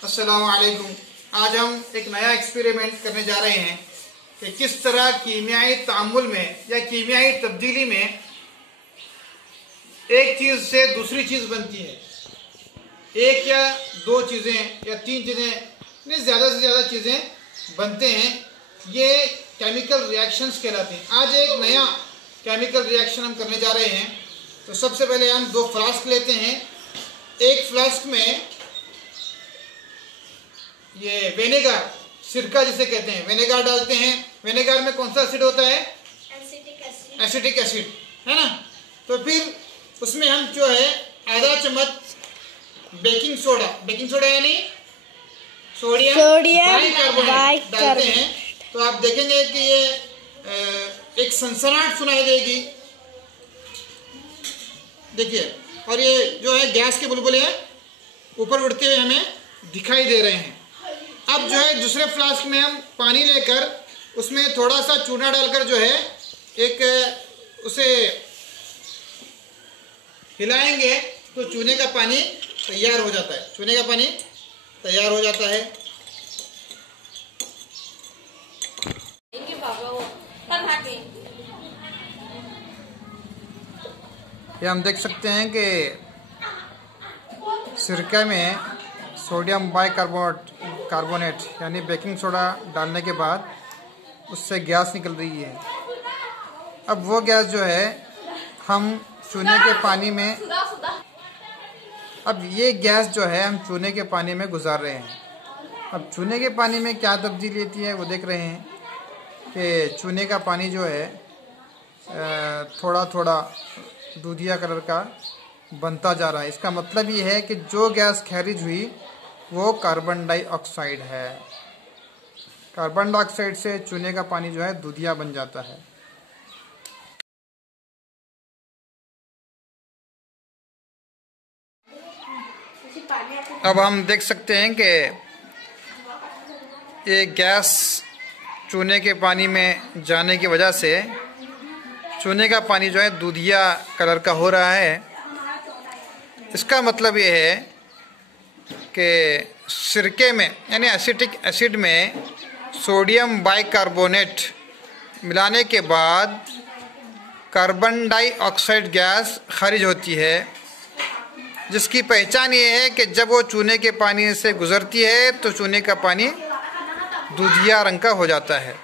अस्सलाम वालेकुम। आज हम एक नया एक्सपेरिमेंट करने जा रहे हैं कि किस तरह कीमियाई तामुल में या कीमियाई तब्दीली में एक चीज से दूसरी चीज बनती है। एक या दो चीजें या तीन चीजें नहीं, ज्यादा से ज्यादा चीजें बनते हैं। ये केमिकल रिएक्शंस कहलाते हैं। आज एक नया केमिकल रिएक्शन हम करने जा रहे हैं। तो सबसे पहले हम दो फ्लास्क लेते हैं। एक फ्लास्क में ये विनेगर, सिरका जिसे कहते हैं, विनेगर डालते हैं। विनेगर में कौन सा एसिड होता है? एसिटिक एसिड, है ना। तो फिर उसमें हम जो है आधा चम्मच बेकिंग सोडा यानी सोडियम बाइकार्बोनेट डालते हैं। तो आप देखेंगे कि ये एक सनसनाहट सुनाई देगी, देखिए। और ये जो है गैस के बुलबुले ऊपर उड़ते हुए हमें दिखाई दे रहे हैं। अब जो है दूसरे फ्लास्क में हम पानी लेकर उसमें थोड़ा सा चूना डालकर जो है एक उसे हिलाएंगे तो चूने का पानी तैयार हो जाता है। चूने का पानी तैयार हो जाता है। ये हम देख सकते हैं कि सिरका में सोडियम बाइकार्बोनेट यानी बेकिंग सोडा डालने के बाद उससे गैस निकल रही है। अब वो गैस जो है हम चूने के पानी में, अब ये गैस जो है हम चूने के पानी में गुजार रहे हैं। अब चूने के पानी में क्या तब्दीली होती है वो देख रहे हैं कि चूने का पानी जो है थोड़ा थोड़ा दूधिया कलर का बनता जा रहा है। इसका मतलब ये है कि जो गैस खारिज हुई वो कार्बन डाइऑक्साइड है। कार्बन डाइऑक्साइड से चूने का पानी जो है दूधिया बन जाता है। अब हम देख सकते हैं कि ये गैस चूने के पानी में जाने की वजह से चूने का पानी जो है दूधिया कलर का हो रहा है। इसका मतलब ये है कि सिरके में यानी एसिटिक एसिड में सोडियम बाइकार्बोनेट मिलाने के बाद कार्बन डाइऑक्साइड गैस खारिज होती है, जिसकी पहचान ये है कि जब वो चूने के पानी से गुजरती है तो चूने का पानी दूधिया रंग का हो जाता है।